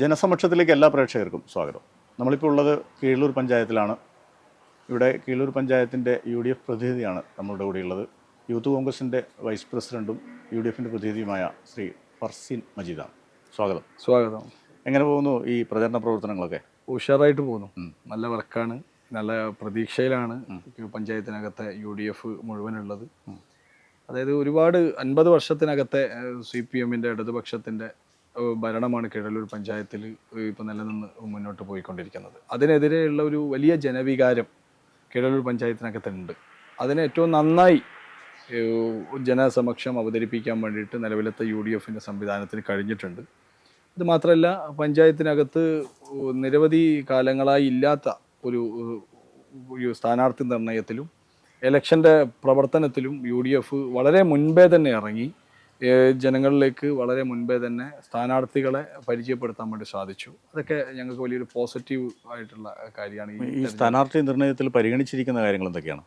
ജനസമക്ഷത്തിലേക്ക് എല്ലാ പ്രേക്ഷകർക്കും സ്വാഗതം. നമ്മളിപ്പോൾ ഉള്ളത് കീഴൂർ പഞ്ചായത്തിലാണ്. ഇവിടെ കീഴൂർ പഞ്ചായത്തിന്റെ യു ഡി എഫ് പ്രതിനിധിയാണ് നമ്മളുടെ കൂടെയുള്ളത് യൂത്ത് കോൺഗ്രസിന്റെ വൈസ് പ്രസിഡന്റും യു ഡി എഫിന്റെ പ്രതിനിധിയുമായ ശ്രീ ഫർസിൻ മജീദാണ്. സ്വാഗതം. സ്വാഗതം. എങ്ങനെ പോകുന്നു ഈ പ്രചരണ പ്രവർത്തനങ്ങളൊക്കെ? ഉഷാറായിട്ട് പോകുന്നു. നല്ല വർക്കാണ്. നല്ല പ്രതീക്ഷയിലാണ് പഞ്ചായത്തിനകത്തെ യു ഡി എഫ് മുഴുവനുള്ളത്. അതായത് ഒരുപാട് അൻപത് വർഷത്തിനകത്തെ സി പി എമ്മിന്റെ ഇടതുപക്ഷത്തിന്റെ ഭരണമാണ് കിഴലൂർ പഞ്ചായത്തിൽ ഇപ്പോൾ നിലനിന്ന് മുന്നോട്ട് പോയിക്കൊണ്ടിരിക്കുന്നത്. അതിനെതിരെയുള്ള ഒരു വലിയ ജനവികാരം കിഴലൂർ പഞ്ചായത്തിനകത്തുണ്ട്. അതിനെ ഏറ്റവും നന്നായി ജനസമക്ഷം അവതരിപ്പിക്കാൻ വേണ്ടിയിട്ട് നിലവിലത്തെ യു ഡി എഫിന്റെ സംവിധാനത്തിന് കഴിഞ്ഞിട്ടുണ്ട്. ഇത് മാത്രമല്ല പഞ്ചായത്തിനകത്ത് നിരവധി കാലങ്ങളായി ഇല്ലാത്ത ഒരു സ്ഥാനാർത്ഥി നിർണയത്തിലും ഇലക്ഷന്റെ പ്രവർത്തനത്തിലും യു ഡി എഫ് വളരെ മുൻപേ തന്നെ ഇറങ്ങി. ജനങ്ങളിലേക്ക് വളരെ മുൻപേ തന്നെ സ്ഥാനാർത്ഥികളെ പരിചയപ്പെടുത്താൻ വേണ്ടി സാധിച്ചു. അതൊക്കെ ഞങ്ങൾക്ക് വലിയൊരു പോസിറ്റീവ് ആയിട്ടുള്ള കാര്യമാണ് ഈ സ്ഥാനാർത്ഥി നിർണയത്തിൽ പരിഗണിച്ചിരിക്കുന്ന കാര്യങ്ങൾ എന്തൊക്കെയാണ്?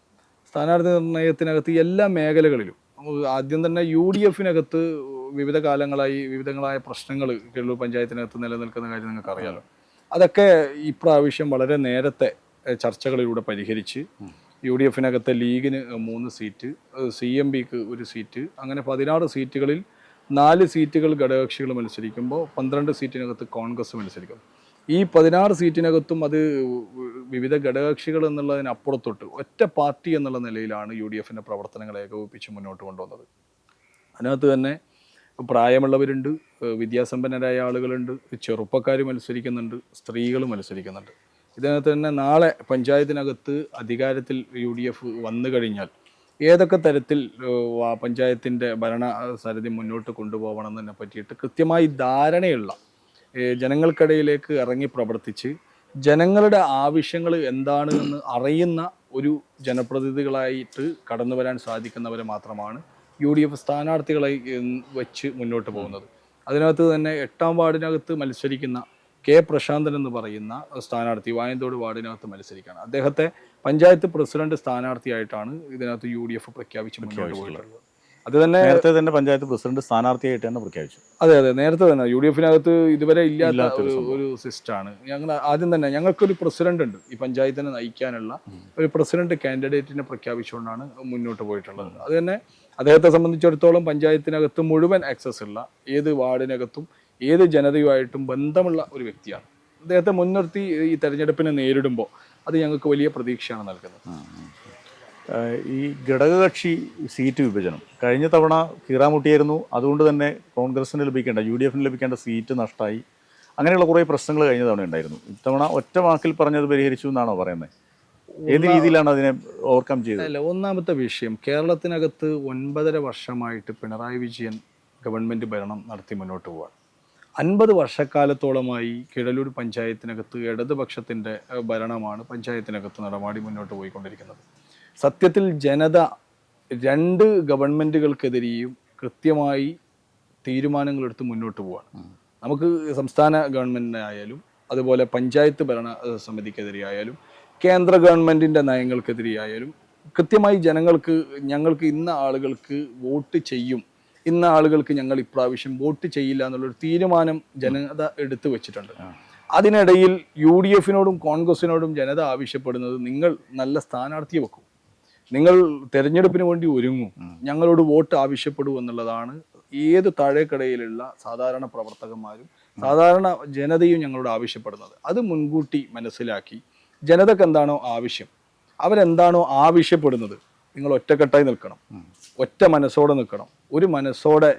സ്ഥാനാർത്ഥി നിർണയത്തിനകത്ത് എല്ലാ മേഖലകളിലും ആദ്യം തന്നെ യു ഡി എഫിനകത്ത് വിവിധ കാലങ്ങളായി വിവിധങ്ങളായ പ്രശ്നങ്ങൾ കേരള പഞ്ചായത്തിനകത്ത് നിലനിൽക്കുന്ന കാര്യം നിങ്ങൾക്ക് അറിയാലോ അതൊക്കെ ഇപ്രാവശ്യം വളരെ നേരത്തെ ചർച്ചകളിലൂടെ പരിഹരിച്ച് യു ഡി എഫിനകത്തെ ലീഗിന് മൂന്ന് സീറ്റ് സി എം പിക്ക് ഒരു സീറ്റ് അങ്ങനെ പതിനാറ് സീറ്റുകളിൽ നാല് സീറ്റുകൾ ഘടകകക്ഷികൾ മത്സരിക്കുമ്പോൾ പന്ത്രണ്ട് സീറ്റിനകത്ത് കോൺഗ്രസ് മത്സരിക്കും. ഈ പതിനാറ് സീറ്റിനകത്തും അത് വിവിധ ഘടകകക്ഷികൾ എന്നുള്ളതിനപ്പുറത്തൊട്ട് ഒറ്റ പാർട്ടി എന്നുള്ള നിലയിലാണ് യു ഡി എഫിന്റെ പ്രവർത്തനങ്ങൾ ഏകോപിപ്പിച്ച് മുന്നോട്ട് കൊണ്ടുവന്നത്. അതിനകത്ത് തന്നെ പ്രായമുള്ളവരുണ്ട് വിദ്യാസമ്പന്നരായ ആളുകളുണ്ട് ചെറുപ്പക്കാർ മത്സരിക്കുന്നുണ്ട് സ്ത്രീകൾ മത്സരിക്കുന്നുണ്ട്. ഇതിനകത്ത് തന്നെ നാളെ പഞ്ചായത്തിനകത്ത് അധികാരത്തിൽ യു ഡി എഫ് വന്നു കഴിഞ്ഞാൽ ഏതൊക്കെ തരത്തിൽ പഞ്ചായത്തിന്റെ ഭരണ സരിധി മുന്നോട്ട് കൊണ്ടുപോകണമെന്നതിനെ പറ്റിയിട്ട് കൃത്യമായി ധാരണയുള്ള ജനങ്ങൾക്കിടയിലേക്ക് ഇറങ്ങി പ്രവർത്തിച്ച് ജനങ്ങളുടെ ആവശ്യങ്ങൾ എന്താണ് എന്ന് അറിയുന്ന ഒരു ജനപ്രതിനിധികളായിട്ട് കടന്നു വരാൻ സാധിക്കുന്നവരെ മാത്രമാണ് യു ഡി എഫ് സ്ഥാനാർത്ഥികളായി വെച്ച് മുന്നോട്ട് പോകുന്നത്. അതിനകത്ത് തന്നെ എട്ടാം വാർഡിനകത്ത് മത്സരിക്കുന്ന കെ പ്രശാന്തൻ എന്ന് പറയുന്ന സ്ഥാനാർത്ഥി വായന്തോട് വാർഡിനകത്ത് മത്സരിക്കുകയാണ്. അദ്ദേഹത്തെ പഞ്ചായത്ത് പ്രസിഡന്റ് സ്ഥാനാർത്ഥിയായിട്ടാണ് ഇതിനകത്ത് യു ഡി എഫ് പ്രഖ്യാപിച്ച് മുന്നോട്ട് പോയിട്ടുള്ളത്. അത് തന്നെ നേരത്തെ തന്നെ പഞ്ചായത്ത് പ്രസിഡന്റ് സ്ഥാനാർത്ഥിയായിട്ട് തന്നെ പ്രഖ്യാപിച്ചു. അതെ അതെ. നേരത്തെ തന്നെ. യു ഡി എഫിനകത്ത് ഇതുവരെ ഇല്ലാത്ത ഒരു. ഒരു സിസ്റ്റാണ്. ഞങ്ങൾ ആദ്യം തന്നെ ഞങ്ങൾക്കൊരു പ്രസിഡന്റ് ഉണ്ട്. ഈ പഞ്ചായത്തിനെ നയിക്കാനുള്ള ഒരു പ്രസിഡന്റ് കാൻഡിഡേറ്റിനെ പ്രഖ്യാപിച്ചുകൊണ്ടാണ് മുന്നോട്ട് പോയിട്ടുള്ളത്. അത് തന്നെ അദ്ദേഹത്തെ സംബന്ധിച്ചിടത്തോളം പഞ്ചായത്തിനകത്ത് മുഴുവൻ ആക്സസ് ഉള്ള ഏത് വാർഡിനകത്തും ഏത് ജനതയുമായിട്ടും ബന്ധമുള്ള ഒരു വ്യക്തിയാണ്. അദ്ദേഹത്തെ മുൻനിർത്തി ഈ തെരഞ്ഞെടുപ്പിനെ നേരിടുമ്പോൾ അത് ഞങ്ങൾക്ക് വലിയ പ്രതീക്ഷയാണ് നൽകുന്നത്. ഈ ഘടകകക്ഷി സീറ്റ് വിഭജനം. കഴിഞ്ഞ തവണ കീറാമുട്ടിയായിരുന്നു. അതുകൊണ്ട് തന്നെ കോൺഗ്രസിന് ലഭിക്കേണ്ട യു ഡി എഫിന് ലഭിക്കേണ്ട സീറ്റ് നഷ്ടമായി അങ്ങനെയുള്ള കുറേ പ്രശ്നങ്ങൾ കഴിഞ്ഞ തവണ ഉണ്ടായിരുന്നു. ഇത്തവണ ഒറ്റ വാക്കിൽ പറഞ്ഞത് പരിഹരിച്ചു എന്നാണോ പറയുന്നത് ഏത് രീതിയിലാണ് അതിനെ ഓവർകം ചെയ്തത്? അല്ല ഒന്നാമത്തെ വിഷയം കേരളത്തിനകത്ത് ഒൻപതര വർഷമായിട്ട് പിണറായി വിജയൻ ഗവൺമെന്റ് ഭരണം നടത്തി മുന്നോട്ട് പോവാണ്. അൻപത് വർഷക്കാലത്തോളമായി കിഴലൂർ പഞ്ചായത്തിനകത്ത് ഇടതുപക്ഷത്തിന്റെ ഭരണമാണ് പഞ്ചായത്തിനകത്ത് നടമാടി മുന്നോട്ട് പോയിക്കൊണ്ടിരിക്കുന്നത്. സത്യത്തിൽ ജനത രണ്ട് ഗവൺമെന്റുകൾക്കെതിരെയും കൃത്യമായി തീരുമാനങ്ങളെടുത്ത് മുന്നോട്ട് പോവാണ്. നമുക്ക് സംസ്ഥാന ഗവൺമെന്റിനായാലും അതുപോലെ പഞ്ചായത്ത് ഭരണ സമിതിക്കെതിരെയായാലും കേന്ദ്ര ഗവൺമെന്റിന്റെ നയങ്ങൾക്കെതിരെയായാലും കൃത്യമായി ജനങ്ങൾക്ക് ഞങ്ങൾക്ക് ഇന്ന ആളുകൾക്ക് വോട്ട് ചെയ്യും ഇന്ന ആളുകൾക്ക് ഞങ്ങൾ ഇപ്രാവശ്യം വോട്ട് ചെയ്യില്ല എന്നുള്ളൊരു തീരുമാനം ജനത എടുത്തു വെച്ചിട്ടുണ്ട്. അതിനിടയിൽ യു ഡി എഫിനോടും കോൺഗ്രസിനോടും ജനത ആവശ്യപ്പെടുന്നത് നിങ്ങൾ നല്ല സ്ഥാനാർത്ഥിയെ വെക്കും. നിങ്ങൾ തെരഞ്ഞെടുപ്പിന് വേണ്ടി ഒരുങ്ങും. ഞങ്ങളോട് വോട്ട് ആവശ്യപ്പെടൂ എന്നുള്ളതാണ് ഏത് താഴേക്കടയിലുള്ള സാധാരണ പ്രവർത്തകന്മാരും സാധാരണ ജനതയും ഞങ്ങളോട് ആവശ്യപ്പെടുന്നത്. അത് മുൻകൂട്ടി മനസ്സിലാക്കി ജനതക്ക് എന്താണോ ആവശ്യം അവരെന്താണോ ആവശ്യപ്പെടുന്നത് നിങ്ങൾ ഒറ്റക്കെട്ടായി നിൽക്കണം. ഒറ്റ മനസ്സോടെ നിൽക്കണം. ഒരു മനസ്സോടെ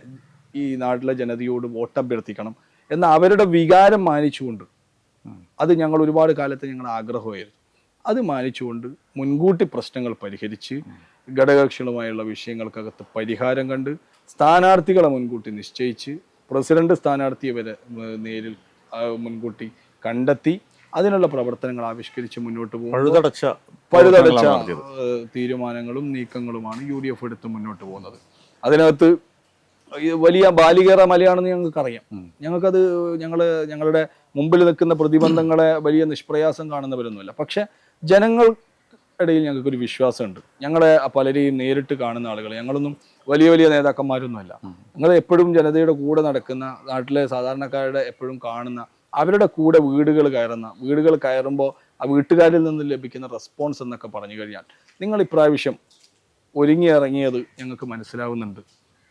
ഈ നാട്ടിലെ ജനതയോട് വോട്ട് അഭ്യർത്ഥിക്കണം എന്ന അവരുടെ വികാരം മാനിച്ചുകൊണ്ട് അത് ഞങ്ങൾ ഒരുപാട് കാലത്ത് ഞങ്ങൾ ആഗ്രഹമായിരുന്നു. അത് മാനിച്ചുകൊണ്ട് മുൻകൂട്ടി പ്രശ്നങ്ങൾ പരിഹരിച്ച് ഘടകകക്ഷികളുമായുള്ള വിഷയങ്ങൾക്കകത്ത് പരിഹാരം കണ്ട് സ്ഥാനാർത്ഥികളെ മുൻകൂട്ടി നിശ്ചയിച്ച് പ്രസിഡന്റ് സ്ഥാനാർത്ഥിയെ വരെ നേരിൽ മുൻകൂട്ടി കണ്ടെത്തി അതിനുള്ള പ്രവർത്തനങ്ങൾ ആവിഷ്കരിച്ച് മുന്നോട്ട് പോകും പഴുതടച്ച തീരുമാനങ്ങളും നീക്കങ്ങളുമാണ് യു ഡി എഫ് എടുത്ത് മുന്നോട്ട് പോകുന്നത്. അതിനകത്ത് വലിയ ബാലികേറ മലയാണെന്ന് ഞങ്ങൾക്ക് അറിയാം ഞങ്ങൾക്കത് ഞങ്ങൾ ഞങ്ങളുടെ മുമ്പിൽ നിൽക്കുന്ന പ്രതിബന്ധങ്ങളെ വലിയ നിഷ്പ്രയാസം കാണുന്നവരൊന്നുമില്ല. പക്ഷെ ജനങ്ങൾ ഇടയിൽ ഞങ്ങൾക്കൊരു വിശ്വാസമുണ്ട്. ഞങ്ങളെ പലരെയും നേരിട്ട് കാണുന്ന ആളുകൾ ഞങ്ങളൊന്നും വലിയ വലിയ നേതാക്കന്മാരൊന്നുമല്ല. ഞങ്ങൾ എപ്പോഴും ജനതയുടെ കൂടെ നടക്കുന്ന നാട്ടിലെ സാധാരണക്കാരുടെ എപ്പോഴും കാണുന്ന അവരുടെ കൂടെ വീടുകൾ കയറുന്ന വീടുകൾ കയറുമ്പോൾ ആ വീട്ടുകാരിൽ നിന്ന് ലഭിക്കുന്ന റെസ്പോൺസ് എന്നൊക്കെ പറഞ്ഞു കഴിഞ്ഞാൽ നിങ്ങൾ ഇപ്രാവശ്യം ഒരുങ്ങി ഇറങ്ങിയത് ഞങ്ങൾക്ക് മനസ്സിലാവുന്നുണ്ട്.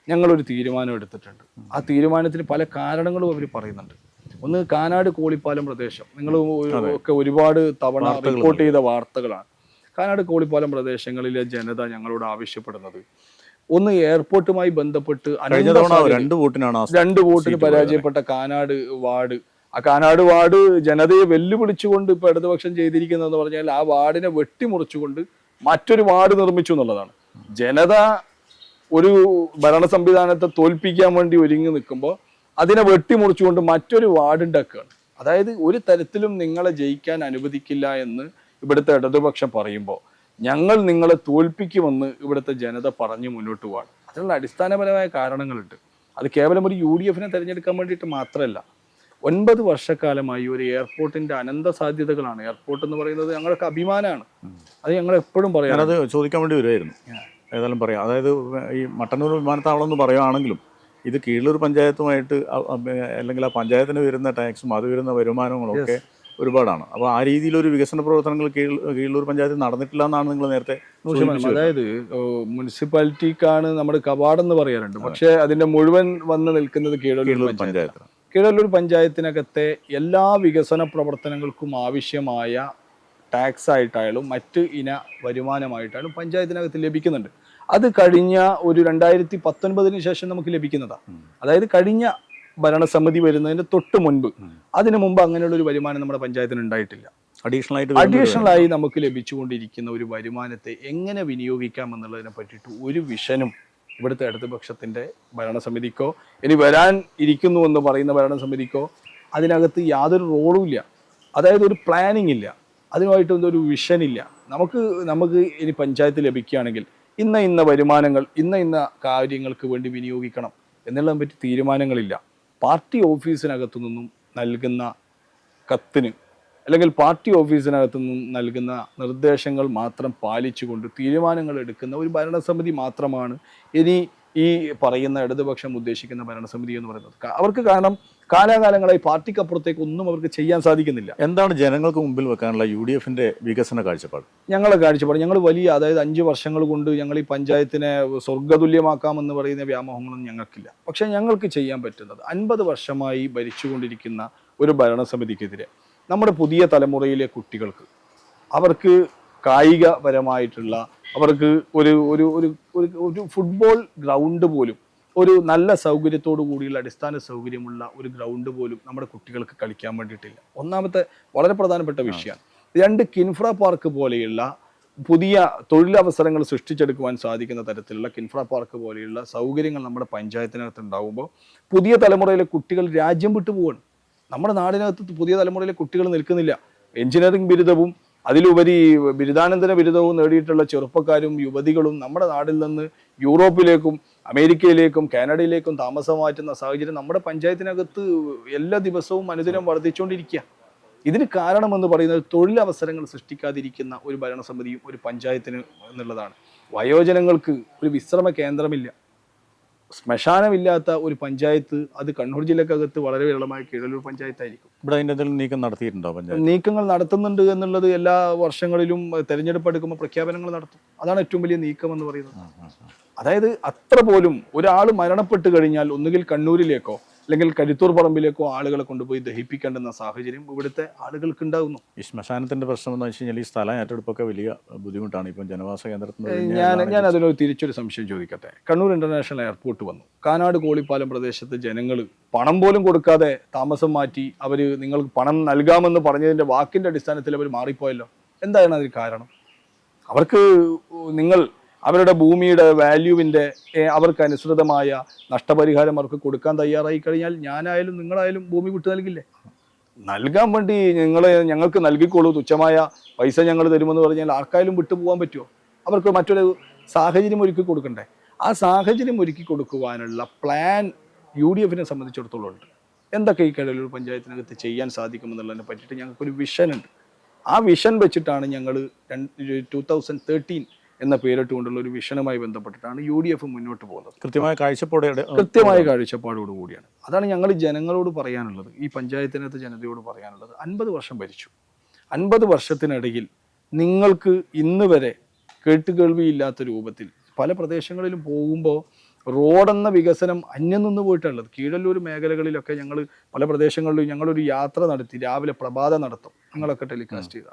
ഞങ്ങളൊരു തീരുമാനം എടുത്തിട്ടുണ്ട്. ആ തീരുമാനത്തിന് പല കാരണങ്ങളും അവർ പറയുന്നുണ്ട്. ഒന്ന് കാനാട് കോളിപ്പാലം പ്രദേശം. നിങ്ങൾ ഒക്കെ ഒരുപാട് തവണ റിപ്പോർട്ട് ചെയ്ത വാർത്തകളാണ്. കാനാട് കോളിപ്പാലം പ്രദേശങ്ങളിലെ ജനത ഞങ്ങളോട് ആവശ്യപ്പെടുന്നത്. ഒന്ന് എയർപോർട്ടുമായി ബന്ധപ്പെട്ട് രണ്ട് വോട്ടിനാണ് രണ്ട് വോട്ടിന് പരാജയപ്പെട്ട കാനാട് വാർഡ് ആ കാനാട് വാർഡ് ജനതയെ വെല്ലുവിളിച്ചുകൊണ്ട് ഇപ്പൊ ഇടതുപക്ഷം ചെയ്തിരിക്കുന്നതെന്ന് പറഞ്ഞാൽ ആ വാർഡിനെ വെട്ടിമുറിച്ചുകൊണ്ട് മറ്റൊരു വാർഡ് നിർമ്മിച്ചു എന്നുള്ളതാണ്. ജനത ഒരു ഭരണ സംവിധാനത്തെ തോൽപ്പിക്കാൻ വേണ്ടി ഒരുങ്ങി നിൽക്കുമ്പോൾ അതിനെ വെട്ടിമുറിച്ചുകൊണ്ട് മറ്റൊരു വാർഡ് ഉണ്ടാക്കുകയാണ്. അതായത് ഒരു തരത്തിലും നിങ്ങളെ ജയിക്കാൻ അനുവദിക്കില്ല എന്ന് ഇവിടുത്തെ ഇടതുപക്ഷം പറയുമ്പോൾ ഞങ്ങൾ നിങ്ങളെ തോൽപ്പിക്കുമെന്ന് ഇവിടുത്തെ ജനത പറഞ്ഞു മുന്നോട്ട് പോവാണ്. അതിനുള്ള അടിസ്ഥാനപരമായ കാരണങ്ങളുണ്ട്. അത് കേവലം ഒരു യു ഡി എഫിനെ തിരഞ്ഞെടുക്കാൻ വേണ്ടിയിട്ട് മാത്രമല്ല. ഒൻപത് വർഷക്കാലമായി ഒരു എയർപോർട്ടിന്റെ അനന്ത സാധ്യതകളാണ്. എയർപോർട്ട് എന്ന് പറയുന്നത് ഞങ്ങൾക്ക് അഭിമാനമാണ്. അത് ഞങ്ങൾ എപ്പോഴും പറയാം ഞാനത് ചോദിക്കാൻ വേണ്ടി വരുമായിരുന്നു ഏതായാലും പറയാം. അതായത് ഈ മട്ടന്നൂർ വിമാനത്താവളം എന്ന് പറയുകയാണെങ്കിലും ഇത് കീഴൂർ പഞ്ചായത്തുമായിട്ട് അല്ലെങ്കിൽ ആ പഞ്ചായത്തിന് വരുന്ന ടാക്സും അത് വരുന്ന വരുമാനങ്ങളും ഒക്കെ ഒരുപാടാണ്. അപ്പോൾ ആ രീതിയിലൊരു വികസന പ്രവർത്തനങ്ങൾ കീഴ് കീഴൂർ പഞ്ചായത്തിൽ നടന്നിട്ടില്ല എന്നാണ് നിങ്ങൾ നേരത്തെ അതായത് മുനിസിപ്പാലിറ്റിക്കാണ് നമ്മുടെ കവാടം എന്ന് പറയാറുണ്ട്. പക്ഷേ അതിന്റെ മുഴുവൻ വന്ന് നിൽക്കുന്നത് കീഴൂർ പഞ്ചായത്താണ്. പഞ്ചായത്ത് കീഴല്ലൂർ പഞ്ചായത്തിനകത്തെ എല്ലാ വികസന പ്രവർത്തനങ്ങൾക്കും ആവശ്യമായ ടാക്സ് ആയിട്ടായാലും മറ്റ് ഇന വരുമാനമായിട്ടായാലും പഞ്ചായത്തിനകത്ത് ലഭിക്കുന്നുണ്ട്. അത് കഴിഞ്ഞ ഒരു രണ്ടായിരത്തി പത്തൊൻപതിന് ശേഷം നമുക്ക് ലഭിക്കുന്നതാണ് അതായത് കഴിഞ്ഞ ഭരണസമിതി വരുന്നതിന്റെ തൊട്ട് മുൻപ് അതിനു മുമ്പ് അങ്ങനെയുള്ള ഒരു വരുമാനം നമ്മുടെ പഞ്ചായത്തിന് ഉണ്ടായിട്ടില്ല. അഡീഷണൽ ആയിട്ട് അഡീഷണൽ ആയി നമുക്ക് ലഭിച്ചുകൊണ്ടിരിക്കുന്ന ഒരു വരുമാനത്തെ എങ്ങനെ വിനിയോഗിക്കാം എന്നുള്ളതിനെ പറ്റിയിട്ട് ഒരു വിഷനും ഇവിടുത്തെ ഇടതുപക്ഷത്തിന്റെ ഭരണസമിതിക്കോ ഇനി വരാൻ ഇരിക്കുന്നു എന്ന് പറയുന്ന ഭരണസമിതിക്കോ അതിനകത്ത് യാതൊരു റോളും ഇല്ല. അതായത് ഒരു പ്ലാനിങ് ഇല്ല. അതിനുമായിട്ട് ഒരു വിഷൻ ഇല്ല. നമുക്ക് നമുക്ക് ഇനി പഞ്ചായത്ത് ലഭിക്കുകയാണെങ്കിൽ ഇന്ന ഇന്ന വരുമാനങ്ങൾ ഇന്ന ഇന്ന കാര്യങ്ങൾക്ക് വേണ്ടി വിനിയോഗിക്കണം എന്നുള്ളതിനെ പറ്റി തീരുമാനങ്ങളില്ല. പാർട്ടി ഓഫീസിനകത്തു നിന്നും നൽകുന്ന കത്തിന് അല്ലെങ്കിൽ പാർട്ടി ഓഫീസിനകത്ത് നിന്ന് നൽകുന്ന നിർദ്ദേശങ്ങൾ മാത്രം പാലിച്ചുകൊണ്ട് തീരുമാനങ്ങൾ എടുക്കുന്ന ഒരു ഭരണസമിതി മാത്രമാണ് ഇനി ഈ പറയുന്ന ഇടതുപക്ഷം ഉദ്ദേശിക്കുന്ന ഭരണസമിതി എന്ന് പറയുന്നത്. അവർക്ക് കാരണം കാലാകാലങ്ങളായി പാർട്ടിക്കപ്പുറത്തേക്ക് ഒന്നും അവർക്ക് ചെയ്യാൻ സാധിക്കുന്നില്ല. എന്താണ് ജനങ്ങൾക്ക് മുമ്പിൽ വെക്കാനുള്ള യു ഡി എഫിന്റെ വികസന കാഴ്ചപ്പാട്? ഞങ്ങളെ കാഴ്ചപ്പാട് ഞങ്ങൾ വലിയ അതായത് അഞ്ച് വർഷങ്ങൾ കൊണ്ട് ഞങ്ങൾ ഈ പഞ്ചായത്തിനെ സ്വർഗതുല്യമാക്കാമെന്ന് പറയുന്ന വ്യാമോഹങ്ങളൊന്നും ഞങ്ങൾക്കില്ല. പക്ഷേ ഞങ്ങൾക്ക് ചെയ്യാൻ പറ്റുന്നത് അൻപത് വർഷമായി ഭരിച്ചുകൊണ്ടിരിക്കുന്ന ഒരു ഭരണസമിതിക്കെതിരെ. നമ്മുടെ പുതിയ തലമുറയിലെ കുട്ടികൾക്ക്. അവർക്ക് കായികപരമായിട്ടുള്ള അവർക്ക് ഒരു ഒരു ഒരു ഒരു- ഫുട്ബോൾ ഗ്രൗണ്ട് പോലും ഒരു നല്ല സൗകര്യത്തോടു കൂടിയുള്ള അടിസ്ഥാന സൗകര്യമുള്ള ഒരു ഗ്രൗണ്ട് പോലും നമ്മുടെ കുട്ടികൾക്ക് കളിക്കാൻ വേണ്ടിയിട്ടില്ല. ഒന്നാമത്തെ വളരെ പ്രധാനപ്പെട്ട വിഷയമാണ് രണ്ട് കിൻഫ്ര പാർക്ക് പോലെയുള്ള പുതിയ തൊഴിലവസരങ്ങൾ സൃഷ്ടിച്ചെടുക്കുവാൻ സാധിക്കുന്ന തരത്തിലുള്ള കിൻഫ്ര പാർക്ക് പോലെയുള്ള സൗകര്യങ്ങൾ നമ്മുടെ പഞ്ചായത്തിനകത്ത് ഉണ്ടാകുമ്പോൾ പുതിയ തലമുറയിലെ കുട്ടികൾ രാജ്യം വിട്ടു പോവാണ്. നമ്മുടെ നാടിനകത്ത് പുതിയ തലമുറയിലെ കുട്ടികൾ നിൽക്കുന്നില്ല. എഞ്ചിനീയറിംഗ് ബിരുദവും അതിലുപരി ബിരുദാനന്തര ബിരുദവും നേടിയിട്ടുള്ള ചെറുപ്പക്കാരും യുവതികളും നമ്മുടെ നാടിൽ നിന്ന് യൂറോപ്പിലേക്കും അമേരിക്കയിലേക്കും കാനഡയിലേക്കും താമസം മാറ്റുന്ന സാഹചര്യം നമ്മുടെ പഞ്ചായത്തിനകത്ത് എല്ലാ ദിവസവും അനുദിനം വർദ്ധിച്ചുകൊണ്ടിരിക്കുക. ഇതിന് കാരണമെന്ന് പറയുന്നത് തൊഴിലവസരങ്ങൾ സൃഷ്ടിക്കാതിരിക്കുന്ന ഒരു ഭരണസമിതിയും ഒരു പഞ്ചായത്തിന് എന്നുള്ളതാണ്. വയോജനങ്ങൾക്ക് ഒരു വിശ്രമ കേന്ദ്രമില്ല. ശ്മശാനമില്ലാത്ത ഒരു പഞ്ചായത്ത് അത് കണ്ണൂർ ജില്ലക്കകത്ത് വളരെ വിരളമായ കീഴലൂർ പഞ്ചായത്തായിരിക്കും. ഇവിടെ അതിന്റെ എന്തെങ്കിലും നീക്കം നടത്തിയിട്ടുണ്ടോ പഞ്ചായത്ത്? നീക്കങ്ങൾ നടത്തുന്നുണ്ട് എന്നുള്ളത് എല്ലാ വർഷങ്ങളിലും തെരഞ്ഞെടുപ്പ് എടുക്കുമ്പോൾ പ്രഖ്യാപനങ്ങൾ നടത്തും. അതാണ് ഏറ്റവും വലിയ നീക്കം എന്ന് പറയുന്നത് അതായത് അത്ര പോലും ഒരാൾ മരണപ്പെട്ട് കഴിഞ്ഞാൽ ഒന്നുകിൽ കണ്ണൂരിലേക്കോ അല്ലെങ്കിൽ കരുത്തൂർ പറമ്പിലേക്കോ ആളുകളെ കൊണ്ടുപോയി ദഹിപ്പിക്കേണ്ടുന്ന സാഹചര്യം ഇവിടുത്തെ ആളുകൾക്ക് ഉണ്ടാകുന്നു ഈ ശ്മശാനത്തിന്റെ പ്രശ്നം എന്ന് വെച്ച് കഴിഞ്ഞാൽ ഈ സ്ഥലം ഏറ്റെടുപ്പൊക്കെ വലിയ ബുദ്ധിമുട്ടാണ്. ഇപ്പം ജനവാസ കേന്ദ്രത്തിൽ ഞാൻ ഞാൻ അതിനൊരു തിരിച്ചൊരു സംശയം ചോദിക്കട്ടെ. കണ്ണൂർ ഇന്റർനാഷണൽ എയർപോർട്ട് വന്നു. കാനാട് കോളിപ്പാലം പ്രദേശത്ത് ജനങ്ങൾ പണം പോലും കൊടുക്കാതെ താമസം മാറ്റി അവർ നിങ്ങൾക്ക് പണം നൽകാമെന്ന് പറഞ്ഞതിന്റെ വാക്കിന്റെ അടിസ്ഥാനത്തിൽ അവർ മാറിപ്പോയല്ലോ. എന്താണ് അതിന് കാരണം? അവർക്ക് നിങ്ങൾ അവരുടെ ഭൂമിയുടെ വാല്യൂവിന്റെ അവർക്ക് അനുസൃതമായ നഷ്ടപരിഹാരം അവർക്ക് കൊടുക്കാൻ തയ്യാറായി കഴിഞ്ഞാൽ ഞാനായാലും നിങ്ങളായാലും ഭൂമി വിട്ടു നൽകില്ലേ? നൽകാൻ വേണ്ടി നിങ്ങൾ ഞങ്ങൾക്ക് നൽകിക്കോളൂ. തുച്ഛമായ പൈസ ഞങ്ങൾ തരുമെന്ന് പറഞ്ഞാൽ ആർക്കായാലും വിട്ടു പോകാൻ പറ്റുമോ? അവർക്ക് മറ്റൊരു സാഹചര്യം ഒരുക്കി കൊടുക്കണ്ടേ? ആ സാഹചര്യം ഒരുക്കി കൊടുക്കുവാനുള്ള പ്ലാൻ യു ഡി എഫിനെ സംബന്ധിച്ചിടത്തോളം ഉണ്ട്. എന്തൊക്കെ ഈ കടലൂർ പഞ്ചായത്തിനകത്ത് ചെയ്യാൻ സാധിക്കുമെന്നുള്ളതിനെ പറ്റിയിട്ട് ഞങ്ങൾക്കൊരു വിഷനുണ്ട് ആ വിഷൻ വെച്ചിട്ടാണ് ഞങ്ങൾ ടു തൗസൻഡ് തേർട്ടീൻ എന്ന പേരിട്ടുകൊണ്ടുള്ള ഒരു വിഷനുമായി ബന്ധപ്പെട്ടിട്ടാണ് യു ഡി എഫ് മുന്നോട്ട് പോകുന്നത്. കൃത്യമായ കാഴ്ചപ്പാടോടെ കൃത്യമായ കാഴ്ചപ്പാടോട് കൂടിയാണ്. അതാണ് ഞങ്ങൾ ജനങ്ങളോട് പറയാനുള്ളത് ഈ പഞ്ചായത്തിനകത്ത് ജനതയോട് പറയാനുള്ളത്. അൻപത് വർഷം ഭരിച്ചു. അൻപത് വർഷത്തിനിടയിൽ നിങ്ങൾക്ക് ഇന്ന് വരെ കേട്ടുകേൾവിയില്ലാത്ത രൂപത്തിൽ പല പ്രദേശങ്ങളിലും പോകുമ്പോൾ റോഡെന്ന വികസനം അന്യം നിന്ന് പോയിട്ടുള്ളത് കീഴല്ലൂർ മേഖലകളിലൊക്കെ ഞങ്ങൾ പല പ്രദേശങ്ങളിലും ഞങ്ങളൊരു യാത്ര നടത്തി രാവിലെ പ്രഭാതം നടത്തും ഞങ്ങളൊക്കെ ടെലികാസ്റ്റ് ചെയ്ത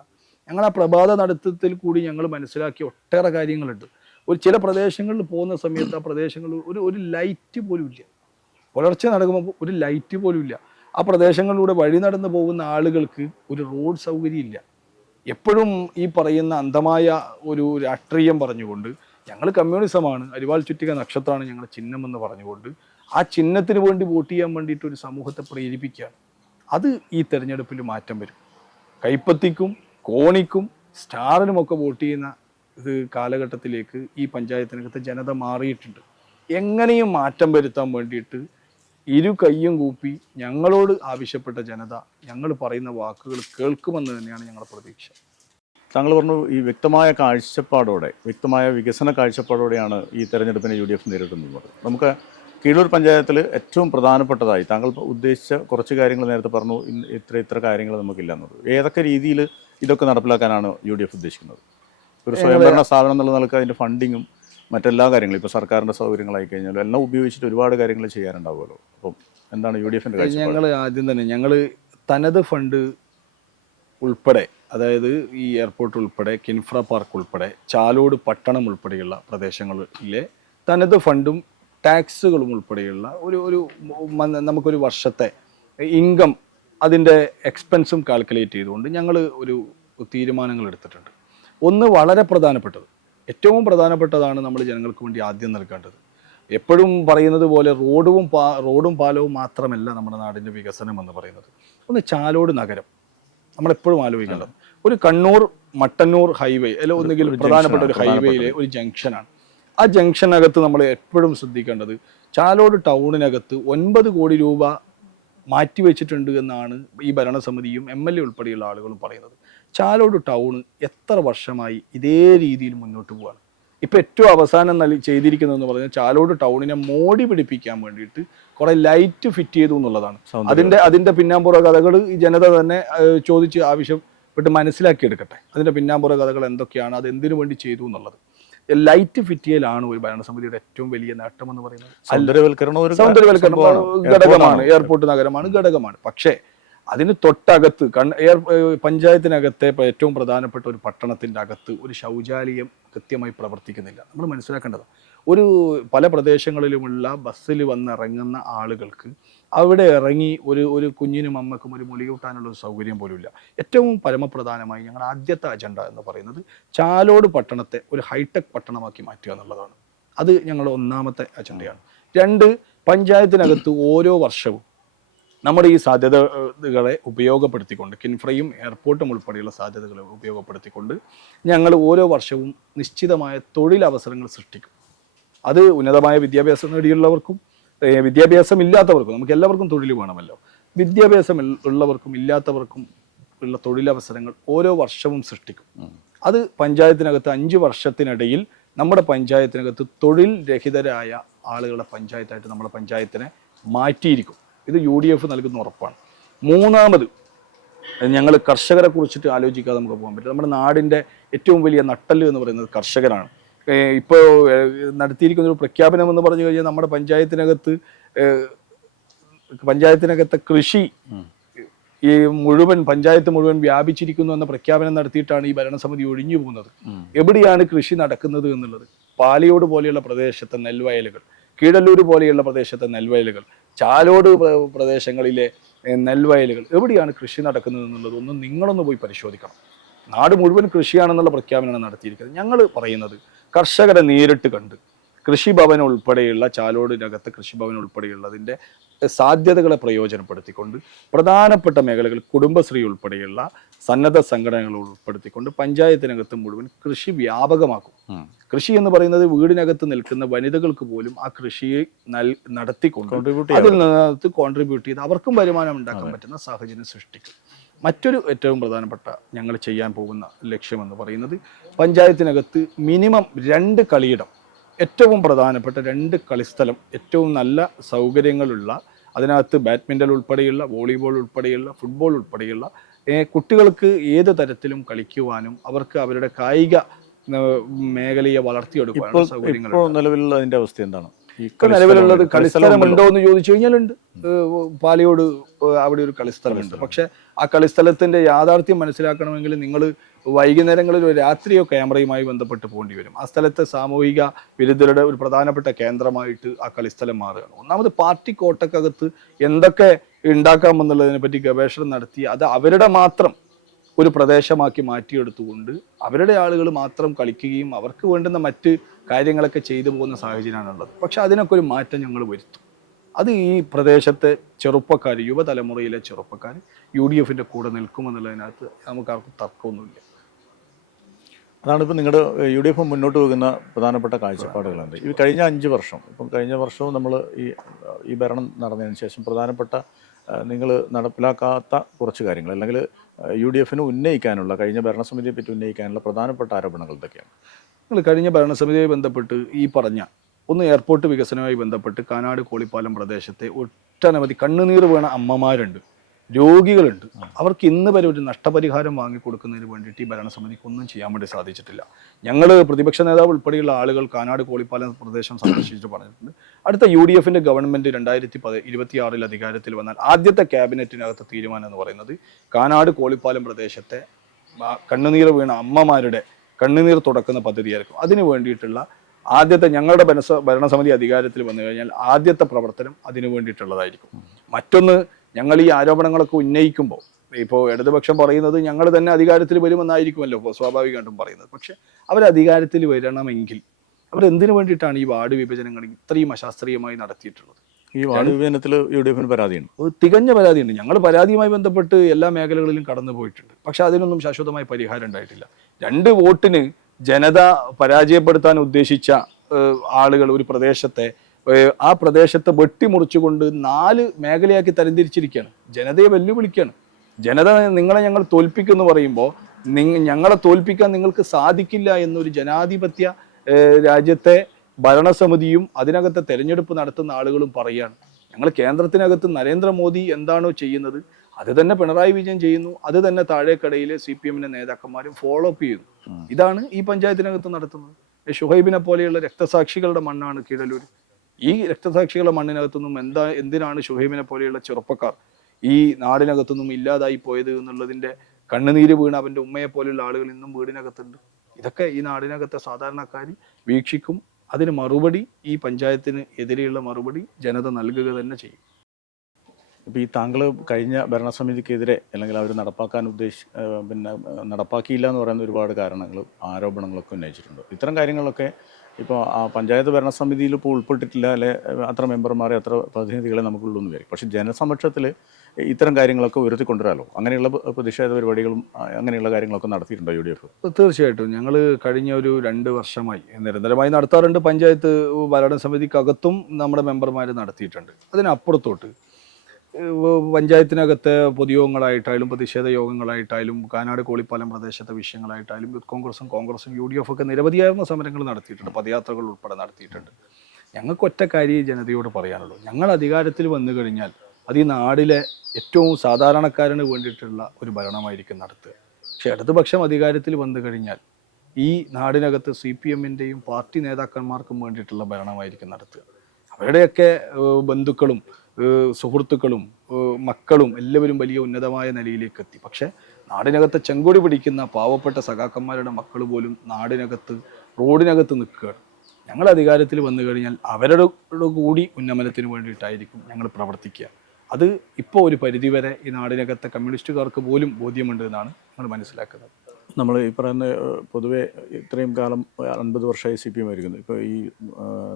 ഞങ്ങൾ ആ പ്രഭാത നടത്തത്തിൽ കൂടി ഞങ്ങൾ മനസ്സിലാക്കിയ ഒട്ടേറെ കാര്യങ്ങളുണ്ട്. ഒരു ചില പ്രദേശങ്ങളിൽ പോകുന്ന സമയത്ത് ആ പ്രദേശങ്ങളിൽ ഒരു ഒരു ലൈറ്റ് പോലും ഇല്ല. പുലർച്ചെ നടക്കുമ്പോൾ ഒരു ലൈറ്റ് പോലും ഇല്ല. ആ പ്രദേശങ്ങളിലൂടെ വഴി നടന്നു പോകുന്ന ആളുകൾക്ക് ഒരു റോഡ് സൗകര്യം ഇല്ല. എപ്പോഴും ഈ പറയുന്ന അന്ധമായ ഒരു രാഷ്ട്രീയം പറഞ്ഞുകൊണ്ട് ഞങ്ങൾ കമ്മ്യൂണിസമാണ് അരിവാൾ ചുറ്റിക നക്ഷത്രമാണ് ഞങ്ങളുടെ ചിഹ്നം എന്ന് പറഞ്ഞുകൊണ്ട് ആ ചിഹ്നത്തിന് വേണ്ടി വോട്ട് ചെയ്യാൻ വേണ്ടിയിട്ട് ഒരു സമൂഹത്തെ പ്രേരിപ്പിക്കുകയാണ്. അത് ഈ തെരഞ്ഞെടുപ്പിൽ മാറ്റം വരും. കൈപ്പത്തിക്കും കോണിക്കും സ്റ്റാറിനുമൊക്കെ വോട്ട് ചെയ്യുന്ന ഇത് കാലഘട്ടത്തിലേക്ക് ഈ പഞ്ചായത്തിനകത്ത് ജനത മാറിയിട്ടുണ്ട്. എങ്ങനെയും മാറ്റം വരുത്താൻ വേണ്ടിയിട്ട് ഇരു കൈയും കൂപ്പി ഞങ്ങളോട് ആവശ്യപ്പെട്ട ജനത ഞങ്ങൾ പറയുന്ന വാക്കുകൾ കേൾക്കുമെന്ന് തന്നെയാണ് ഞങ്ങളുടെ പ്രതീക്ഷ. താങ്കൾ പറഞ്ഞു ഈ വ്യക്തമായ കാഴ്ചപ്പാടോടെ വ്യക്തമായ വികസന കാഴ്ചപ്പാടോടെയാണ് ഈ തെരഞ്ഞെടുപ്പിനെ യു ഡി എഫ് നേരിടുന്നത്. നമുക്ക് കീഴൂർ പഞ്ചായത്തിൽ ഏറ്റവും പ്രധാനപ്പെട്ടതായി താങ്കൾ ഉദ്ദേശിച്ച കുറച്ച് കാര്യങ്ങൾ നേരത്തെ പറഞ്ഞു ഇത്ര ഇത്ര കാര്യങ്ങൾ നമുക്കില്ല എന്നത് ഏതൊക്കെ രീതിയിൽ ഇതൊക്കെ നടപ്പിലാക്കാനാണ് യു ഡി എഫ് ഉദ്ദേശിക്കുന്നത്. ഒരു സ്വയംഭരണ സ്ഥാപനം എന്നുള്ള നിലയ്ക്ക് അതിന്റെ ഫണ്ടിങ്ങും മറ്റെല്ലാ കാര്യങ്ങളും ഇപ്പോൾ സർക്കാരിന്റെ സൗകര്യങ്ങളായി കഴിഞ്ഞാലും എല്ലാം ഉപയോഗിച്ചിട്ട് ഒരുപാട് കാര്യങ്ങൾ ചെയ്യാനുണ്ടാവുമല്ലോ. അപ്പം എന്താണ് യു ഡി എഫിന്റെ കാര്യം ഞങ്ങൾ ആദ്യം തന്നെ ഞങ്ങൾ തനത് ഫണ്ട് ഉൾപ്പെടെ അതായത് ഈ എയർപോർട്ട് ഉൾപ്പെടെ കിൻഫ്ര പാർക്ക് ഉൾപ്പെടെ ചാലോട് പട്ടണം ഉൾപ്പെടെയുള്ള പ്രദേശങ്ങളിലെ തനത് ഫണ്ടും ടാക്സുകളും ഉൾപ്പെടെയുള്ള ഒരു ഒരു നമുക്കൊരു വർഷത്തെ ഇൻകം അതിന്റെ എക്സ്പെൻസും കാൽക്കുലേറ്റ് ചെയ്തുകൊണ്ട് ഞങ്ങൾ ഒരു തീരുമാനങ്ങൾ എടുത്തിട്ടുണ്ട്. ഒന്ന് വളരെ പ്രധാനപ്പെട്ടത്. ഏറ്റവും പ്രധാനപ്പെട്ടതാണ് നമ്മൾ ജനങ്ങൾക്ക് വേണ്ടി ആദ്യം നൽകേണ്ടത്. എപ്പോഴും പറയുന്നത് പോലെ റോഡും പാ റോഡും പാലവും മാത്രമല്ല നമ്മുടെ നാടിന്റെ വികസനം എന്ന് പറയുന്നത്. ഒന്ന് ചാലോട് നഗരം. നമ്മളെപ്പോഴും ആലോചിക്കേണ്ടത്. ഒരു കണ്ണൂർ മട്ടന്നൂർ ഹൈവേ അല്ലെ ഒന്നുകിൽ പ്രധാനപ്പെട്ട ഒരു ഹൈവേയിലെ ഒരു ജംഗ്ഷനാണ് ആ ജംഗ്ഷനകത്ത് നമ്മൾ എപ്പോഴും ശ്രദ്ധിക്കേണ്ടത് ചാലോട് ടൗണിനകത്ത് ഒൻപത് കോടി രൂപ മാറ്റിവെച്ചിട്ടുണ്ട് എന്നാണ് ഈ ഭരണസമിതിയും എം എൽ എ ഉൾപ്പെടെയുള്ള ആളുകളും പറയുന്നത്. ചാലോട് ടൗണ് എത്ര വർഷമായി ഇതേ രീതിയിൽ മുന്നോട്ട് പോവാണ്. ഇപ്പോൾ ഏറ്റവും അവസാനം നൽകി ചെയ്തിരിക്കുന്നതെന്ന് പറഞ്ഞാൽ ചാലോട് ടൗണിനെ മോടി പിടിപ്പിക്കാൻ വേണ്ടിയിട്ട് കുറേ ലൈറ്റ് ഫിറ്റ് ചെയ്തു എന്നുള്ളതാണ്. അതിന്റെ അതിന്റെ പിന്നാമ്പുറ കഥകൾ ഈ ജനത തന്നെ ചോദിച്ച് ആവശ്യപ്പെട്ട് മനസ്സിലാക്കിയെടുക്കട്ടെ. അതിന്റെ പിന്നാമ്പുറ കഥകൾ എന്തൊക്കെയാണ് അത് എന്തിനു വേണ്ടി ചെയ്തു എന്നുള്ളത്. ലൈറ്റ് ഫിറ്റിയലാണ് ഒരു ഭരണസമിതിയുടെ ഏറ്റവും വലിയ നേട്ടം എന്ന് പറയുന്നത് സൗന്ദര്യവൽക്കരണം ഘടകമാണ് എയർപോർട്ട് നഗരമാണ് ഘടകമാണ്. പക്ഷേ അതിന് തൊട്ടകത്ത് എയർ പഞ്ചായത്തിനകത്തെ ഏറ്റവും പ്രധാനപ്പെട്ട ഒരു പട്ടണത്തിന്റെ അകത്ത് ഒരു ശൗചാലയം കൃത്യമായി പ്രവർത്തിക്കുന്നില്ല. നമ്മൾ മനസ്സിലാക്കേണ്ടത് ഒരു പല പ്രദേശങ്ങളിലുമുള്ള ബസ്സിൽ വന്നിറങ്ങുന്ന ആളുകൾക്ക് അവിടെ ഇറങ്ങി ഒരു ഒരു കുഞ്ഞിനും അമ്മക്കും ഒരു മുലിയൂട്ടാനുള്ള ഒരു സൗകര്യം പോലും ഇല്ല ഏറ്റവും പരമപ്രധാനമായി ഞങ്ങളുടെ ആദ്യത്തെ അജണ്ട എന്ന് പറയുന്നത് ചാലോട് പട്ടണത്തെ ഒരു ഹൈടെക് പട്ടണമാക്കി മാറ്റുക എന്നുള്ളതാണ്. അത് ഞങ്ങളുടെ ഒന്നാമത്തെ അജണ്ടയാണ്. രണ്ട് പഞ്ചായത്തിനകത്ത് ഓരോ വർഷവും നമ്മുടെ ഈ സാധ്യതകളെ ഉപയോഗപ്പെടുത്തിക്കൊണ്ട് കിൻഫ്രയും എയർപോർട്ടും ഉൾപ്പെടെയുള്ള സാധ്യതകളെ ഉപയോഗപ്പെടുത്തിക്കൊണ്ട് ഞങ്ങൾ ഓരോ വർഷവും നിശ്ചിതമായ തൊഴിലവസരങ്ങൾ സൃഷ്ടിക്കും. അത് ഉന്നതമായ വിദ്യാഭ്യാസം നേടിയുള്ളവർക്കും വിദ്യാഭ്യാസം ഇല്ലാത്തവർക്കും നമുക്ക് എല്ലാവർക്കും തൊഴിൽ വേണമല്ലോ. വിദ്യാഭ്യാസം ഉള്ളവർക്കും ഇല്ലാത്തവർക്കും ഉള്ള തൊഴിലവസരങ്ങൾ ഓരോ വർഷവും സൃഷ്ടിക്കും. അത് പഞ്ചായത്തിനകത്ത് അഞ്ച് വർഷത്തിനിടയിൽ നമ്മുടെ പഞ്ചായത്തിനകത്ത് തൊഴിൽ രഹിതരായ ആളുകളുടെ പഞ്ചായത്തായിട്ട് നമ്മുടെ പഞ്ചായത്തിനെ മാറ്റിയിരിക്കും. ഇത് യു ഡി എഫ് നൽകുന്ന ഉറപ്പാണ്. മൂന്നാമത് ഞങ്ങൾ കർഷകരെ കുറിച്ചിട്ട് ആലോചിക്കാതെ നമുക്ക് പോകാൻ പറ്റില്ല. നമ്മുടെ നാടിന്റെ ഏറ്റവും വലിയ നട്ടൽ എന്ന് പറയുന്നത് കർഷകരാണ്. ഇപ്പോൾ നടത്തിയിരിക്കുന്ന ഒരു പ്രഖ്യാപനം എന്ന് പറഞ്ഞു കഴിഞ്ഞാൽ നമ്മുടെ പഞ്ചായത്തിനകത്ത് പഞ്ചായത്തിനകത്തെ കൃഷി ഈ മുഴുവൻ പഞ്ചായത്ത് മുഴുവൻ വ്യാപിച്ചിരിക്കുന്നു എന്ന പ്രഖ്യാപനം നടത്തിയിട്ടാണ് ഈ ഭരണസമിതി ഒഴിഞ്ഞു പോകുന്നത്. എവിടെയാണ് കൃഷി നടക്കുന്നത് എന്നുള്ളത്? പാലിയോട് പോലെയുള്ള പ്രദേശത്തെ നെൽവയലുകൾ കീഴല്ലൂർ പോലെയുള്ള പ്രദേശത്തെ നെൽവയലുകൾ ചാലോട് പ്രദേശങ്ങളിലെ നെൽവയലുകൾ എവിടെയാണ് കൃഷി നടക്കുന്നത് എന്നുള്ളത് ഒന്ന് നിങ്ങളൊന്ന് പോയി പരിശോധിക്കണം. നാട് മുഴുവൻ കൃഷിയാണെന്നുള്ള പ്രഖ്യാപനമാണ് നടത്തിയിരിക്കുന്നത്. ഞങ്ങൾ പറയുന്നത് കർഷകരെ നേരിട്ട് കണ്ട് കൃഷിഭവൻ ഉൾപ്പെടെയുള്ള ചാലോടിനകത്ത് കൃഷിഭവൻ ഉൾപ്പെടെയുള്ളതിന്റെ സാധ്യതകളെ പ്രയോജനപ്പെടുത്തിക്കൊണ്ട് പ്രധാനപ്പെട്ട മേഖലകൾ കുടുംബശ്രീ ഉൾപ്പെടെയുള്ള സന്നദ്ധ സംഘടനകൾ ഉൾപ്പെടുത്തിക്കൊണ്ട് പഞ്ചായത്തിനകത്ത് മുഴുവൻ കൃഷി വ്യാപകമാക്കും. കൃഷി എന്ന് പറയുന്നത് വീടിനകത്ത് നിൽക്കുന്ന വനിതകൾക്ക് പോലും ആ കൃഷി നൽ നടത്തിക്കൊണ്ട് അതിൽ നിന്നകത്ത് കോൺട്രിബ്യൂട്ട് ചെയ്ത് അവർക്കും വരുമാനം ഉണ്ടാക്കാൻ പറ്റുന്ന സാഹചര്യം സൃഷ്ടിക്കും. മറ്റൊരു ഏറ്റവും പ്രധാനപ്പെട്ട ഞങ്ങൾ ചെയ്യാൻ പോകുന്ന ലക്ഷ്യമെന്ന് പറയുന്നത് പഞ്ചായത്തിനകത്ത് മിനിമം രണ്ട് കളിയിടം ഏറ്റവും പ്രധാനപ്പെട്ട രണ്ട് കളിസ്ഥലം ഏറ്റവും നല്ല സൗകര്യങ്ങളുള്ള അതിനകത്ത് ബാഡ്മിന്റൺ ഉൾപ്പെടെയുള്ള വോളിബോൾ ഉൾപ്പെടെയുള്ള ഫുട്ബോൾ ഉൾപ്പെടെയുള്ള കുട്ടികൾക്ക് ഏത് തരത്തിലും കളിക്കുവാനും അവർക്ക് അവരുടെ കായിക മേഖലയെ വളർത്തിയെടുക്കാനുള്ള സൗകര്യങ്ങൾ നിലവിലുള്ള അതിന്റെ അവസ്ഥ എന്താണ്? ഇപ്പൊ നിലവിലുള്ളത് കളിസ്ഥലം കളിസ്ഥലം ഉണ്ടോ? എന്ന് ചോദിച്ചു കഴിഞ്ഞാൽ ഉണ്ട് പാലയോട് അവിടെ ഒരു കളിസ്ഥലമുണ്ട്. പക്ഷെ ആ കളിസ്ഥലത്തിന്റെ യാഥാർത്ഥ്യം മനസ്സിലാക്കണമെങ്കിൽ നിങ്ങൾ വൈകുന്നേരങ്ങളിൽ ഒരു രാത്രിയോ ക്യാമറയുമായി ബന്ധപ്പെട്ട് പോകേണ്ടി വരും. ആ സ്ഥലത്തെ സാമൂഹിക വിരുദ്ധരുടെ ഒരു പ്രധാനപ്പെട്ട കേന്ദ്രമായിട്ട് ആ കളിസ്ഥലം മാറുകയാണ്. ഒന്നാമത് പാർട്ടി കോട്ടക്കകത്ത് എന്തൊക്കെ ഉണ്ടാക്കാമെന്നുള്ളതിനെ പറ്റി ഗവേഷണം നടത്തി അത് അവരുടെ മാത്രം ഒരു പ്രദേശമാക്കി മാറ്റിയെടുത്തുകൊണ്ട് അവരുടെ ആളുകൾ മാത്രം കളിക്കുകയും അവർക്ക് വേണ്ടുന്ന മറ്റ് കാര്യങ്ങളൊക്കെ ചെയ്തു പോകുന്ന സാഹചര്യമാണുള്ളത് പക്ഷെ അതിനൊക്കെ ഒരു മാറ്റം ഞങ്ങൾ വരുത്തും. അത് ഈ പ്രദേശത്തെ ചെറുപ്പക്കാർ യുവതലമുറയിലെ ചെറുപ്പക്കാർ യു ഡി എഫിന്റെ കൂടെ നിൽക്കുമെന്നുള്ളതിനകത്ത് നമുക്ക് ആർക്കും തർക്കമൊന്നുമില്ല. അതാണ് ഇപ്പം നിങ്ങളുടെ യു ഡി എഫ് മുന്നോട്ട് പോകുന്ന പ്രധാനപ്പെട്ട കാഴ്ചപ്പാടുകളുണ്ട് ഈ കഴിഞ്ഞ അഞ്ച് വർഷം ഇപ്പം കഴിഞ്ഞ വർഷവും നമ്മൾ ഈ ഈ ഭരണം നടന്നതിന് ശേഷം പ്രധാനപ്പെട്ട നിങ്ങൾ നടപ്പിലാക്കാത്ത കുറച്ച് കാര്യങ്ങൾ അല്ലെങ്കിൽ യു ഡി എഫിന് ഉന്നയിക്കാനുള്ള കഴിഞ്ഞ ഭരണസമിതിയെ പറ്റി ഉന്നയിക്കാനുള്ള പ്രധാനപ്പെട്ട ആരോപണങ്ങൾ എന്തൊക്കെയാണ്? നിങ്ങൾ കഴിഞ്ഞ ഭരണസമിതിയുമായി ബന്ധപ്പെട്ട് ഈ പറഞ്ഞ ഒന്ന് എയർപോർട്ട് വികസനവുമായി ബന്ധപ്പെട്ട് കാനാട് കോളിപ്പാലം പ്രദേശത്തെ ഒട്ടനവധി കണ്ണുനീർ വീണ അമ്മമാരുണ്ട്. രോഗികളുണ്ട്. അവർക്ക് ഇന്ന് വരെ ഒരു നഷ്ടപരിഹാരം വാങ്ങിക്കൊടുക്കുന്നതിന് വേണ്ടിയിട്ട് ഈ ഭരണസമിതിക്ക് ഒന്നും ചെയ്യാൻ വേണ്ടി സാധിച്ചിട്ടില്ല. ഞങ്ങൾ പ്രതിപക്ഷ നേതാവ് ഉൾപ്പെടെയുള്ള ആളുകൾ കാനാട് കോളിപ്പാലം പ്രദേശം സന്ദർശിച്ചിട്ട് പറഞ്ഞിട്ടുണ്ട്. അടുത്ത യു ഡി എഫിന്റെ ഗവൺമെന്റ് രണ്ടായിരത്തി പതി ഇരുപത്തിയാറിൽ അധികാരത്തിൽ വന്നാൽ ആദ്യത്തെ ക്യാബിനറ്റിനകത്ത് തീരുമാനം എന്ന് പറയുന്നത് കാനാട് കോളിപ്പാലം പ്രദേശത്തെ കണ്ണുനീർ വീണ അമ്മമാരുടെ കണ്ണുനീർ തുടക്കുന്ന പദ്ധതിയായിരിക്കും. അതിനു വേണ്ടിയിട്ടുള്ള ആദ്യത്തെ ഞങ്ങളുടെ ഭരണസമിതി അധികാരത്തിൽ വന്നു കഴിഞ്ഞാൽ ആദ്യത്തെ പ്രവർത്തനം അതിനു വേണ്ടിയിട്ടുള്ളതായിരിക്കും. മറ്റൊന്ന് ഞങ്ങൾ ഈ ആരോപണങ്ങളൊക്കെ ഉന്നയിക്കുമ്പോൾ ഇപ്പോൾ ഇടതുപക്ഷം പറയുന്നത് ഞങ്ങൾ തന്നെ അധികാരത്തിൽ വരുമെന്നായിരിക്കുമല്ലോ ഇപ്പോൾ സ്വാഭാവികമായിട്ടും പറയുന്നത്. പക്ഷെ അവർ അധികാരത്തിൽ വരണമെങ്കിൽ അവർ എന്തിനു വേണ്ടിയിട്ടാണ് ഈ വാർഡ് വിഭജനങ്ങൾ ഇത്രയും അശാസ്ത്രീയമായി നടത്തിയിട്ടുള്ളത്? ഈ വാർഡ് വിഭജനത്തിൽ യു ഡി എഫിന് പരാതിയുണ്ട്. തികഞ്ഞ പരാതിയുണ്ട്. ഞങ്ങൾ പരാതിയുമായി ബന്ധപ്പെട്ട് എല്ലാ മേഖലകളിലും കടന്നു പോയിട്ടുണ്ട്. പക്ഷെ അതിനൊന്നും ശാശ്വതമായ പരിഹാരം ഉണ്ടായിട്ടില്ല. രണ്ട് വോട്ടിന് ജനത പരാജയപ്പെടുത്താൻ ഉദ്ദേശിച്ച ആളുകൾ ഒരു പ്രദേശത്തെ ആ പ്രദേശത്തെ വെട്ടിമുറിച്ചുകൊണ്ട് നാല് മേഖലയാക്കി തരംതിരിച്ചിരിക്കുകയാണ്. ജനതയെ വെല്ലുവിളിക്കുകയാണ്. ജനത നിങ്ങളെ ഞങ്ങൾ തോൽപ്പിക്കുമെന്ന് പറയുമ്പോൾ നിങ്ങ ഞങ്ങളെ തോൽപ്പിക്കാൻ നിങ്ങൾക്ക് സാധിക്കില്ല എന്നൊരു ജനാധിപത്യ രാജ്യത്തെ ഭരണസമിതിയും അതിനകത്തെ തെരഞ്ഞെടുപ്പ് നടത്തുന്ന ആളുകളും പറയുകയാണ്. ഞങ്ങൾ കേന്ദ്രത്തിനകത്ത് നരേന്ദ്രമോദി എന്താണോ ചെയ്യുന്നത് അത് തന്നെ പിണറായി വിജയൻ ചെയ്യുന്നു അത് തന്നെ താഴേക്കടയിലെ സി പി എമ്മിന്റെ നേതാക്കന്മാരും ഫോളോ അപ്പ് ചെയ്യുന്നു. ഇതാണ് ഈ പഞ്ചായത്തിനകത്ത് നടത്തുന്നത്. ഷുഹൈബിനെ പോലെയുള്ള രക്തസാക്ഷികളുടെ മണ്ണാണ് കീഴല്ലൂർ. ഈ രക്തസാക്ഷികളെ മണ്ണിനകത്തുനിന്നും എന്താ എന്തിനാണ് ഷുഹൈബിനെ പോലെയുള്ള ചെറുപ്പക്കാർ ഈ നാടിനകത്തുനിന്നും ഇല്ലാതായി പോയത് എന്നുള്ളതിന്റെ കണ്ണുനീര് വീണ് അവന്റെ ഉമ്മയെ പോലെയുള്ള ആളുകൾ ഇന്നും വീടിനകത്തുണ്ട്? ഇതൊക്കെ ഈ നാടിനകത്തെ സാധാരണക്കാർ വീക്ഷിക്കും. അതിന് മറുപടി ഈ പഞ്ചായത്തിന് എതിരെയുള്ള മറുപടി ജനത നൽകുക തന്നെ ചെയ്യും. ഇപ്പോൾ ഈ താങ്കൾ കഴിഞ്ഞ ഭരണസമിതിക്കെതിരെ അല്ലെങ്കിൽ അവർ നടപ്പാക്കാൻ ഉദ്ദേശി പിന്നെ നടപ്പാക്കിയില്ല എന്ന് പറയുന്ന ഒരുപാട് കാരണങ്ങളും ആരോപണങ്ങളൊക്കെ ഉന്നയിച്ചിട്ടുണ്ട്. ഇത്തരം കാര്യങ്ങളൊക്കെ ഇപ്പോൾ ആ പഞ്ചായത്ത് ഭരണസമിതിയിൽ ഇപ്പോൾ ഉൾപ്പെട്ടിട്ടില്ല അല്ലെ? അത്ര മെമ്പർമാരെ അത്ര പ്രതിനിധികളെ നമുക്കുള്ളൂ എന്ന് വിചാരിക്കും. പക്ഷേ ജനസമക്ഷത്തിൽ ഇത്തരം കാര്യങ്ങളൊക്കെ ഉയർത്തിക്കൊണ്ടുവരാമല്ലോ അങ്ങനെയുള്ള പ്രതിഷേധ പരിപാടികളും അങ്ങനെയുള്ള കാര്യങ്ങളൊക്കെ നടത്തിയിട്ടുണ്ടോ യു ഡി എഫ് തീർച്ചയായിട്ടും. ഞങ്ങൾ കഴിഞ്ഞ ഒരു രണ്ട് വർഷമായി നിരന്തരമായി നടത്താറുണ്ട് പഞ്ചായത്ത് ഭരണസമിതിക്കകത്തും നമ്മുടെ മെമ്പർമാർ നടത്തിയിട്ടുണ്ട്. അതിനപ്പുറത്തോട്ട് പഞ്ചായത്തിനകത്തെ പൊതുയോഗങ്ങളായിട്ടായാലും പ്രതിഷേധ യോഗങ്ങളായിട്ടായാലും കാനാട് കോളിപ്പാലം പ്രദേശത്തെ വിഷയങ്ങളായിട്ടായാലും യൂത്ത് കോൺഗ്രസും കോൺഗ്രസും യു ഡി എഫ് ഒക്കെ നിരവധിയായിരുന്ന സമരങ്ങൾ നടത്തിയിട്ടുണ്ട്. പദയാത്രകൾ ഉൾപ്പെടെ നടത്തിയിട്ടുണ്ട്. ഞങ്ങൾക്ക് ഒറ്റ കാര്യം ജനതയോട് പറയാനുള്ളൂ. ഞങ്ങൾ അധികാരത്തിൽ വന്നു കഴിഞ്ഞാൽ അത് ഈ നാടിലെ ഏറ്റവും സാധാരണക്കാരന് വേണ്ടിയിട്ടുള്ള ഒരു ഭരണമായിരിക്കും നടത്തുക. പക്ഷേ ഇടതുപക്ഷം അധികാരത്തിൽ വന്നു കഴിഞ്ഞാൽ ഈ നാടിനകത്ത് സി പി എമ്മിന്റെയും പാർട്ടി നേതാക്കന്മാർക്കും വേണ്ടിയിട്ടുള്ള ഭരണമായിരിക്കും നടത്തുക. അവരുടെയൊക്കെ ബന്ധുക്കളും സുഹൃത്തുക്കളും മക്കളും എല്ലാവരും വലിയ ഉന്നതമായ നിലയിലേക്ക് എത്തി. പക്ഷെ നാടിനകത്ത് ചെങ്കൊടി പിടിക്കുന്ന പാവപ്പെട്ട സഖാക്കന്മാരുടെ മക്കൾ പോലും നാടിനകത്ത് റോഡിനകത്ത് നിൽക്കുകയാണ്. ഞങ്ങൾ അധികാരത്തിൽ വന്നു കഴിഞ്ഞാൽ അവരുടെ കൂടി ഉന്നമനത്തിന് വേണ്ടിയിട്ടായിരിക്കും ഞങ്ങൾ പ്രവർത്തിക്കുക. അത് ഇപ്പോൾ ഒരു പരിധിവരെ ഈ നാടിനകത്തെ കമ്മ്യൂണിസ്റ്റുകാർക്ക് പോലും ബോധ്യമുണ്ട് എന്നാണ് ഞങ്ങൾ മനസ്സിലാക്കുന്നത്. നമ്മൾ ഈ പറയുന്ന പൊതുവേ ഇത്രയും കാലം അൻപത് വർഷമായി സി പി എം ആയിരിക്കുന്നു ഇപ്പോൾ ഈ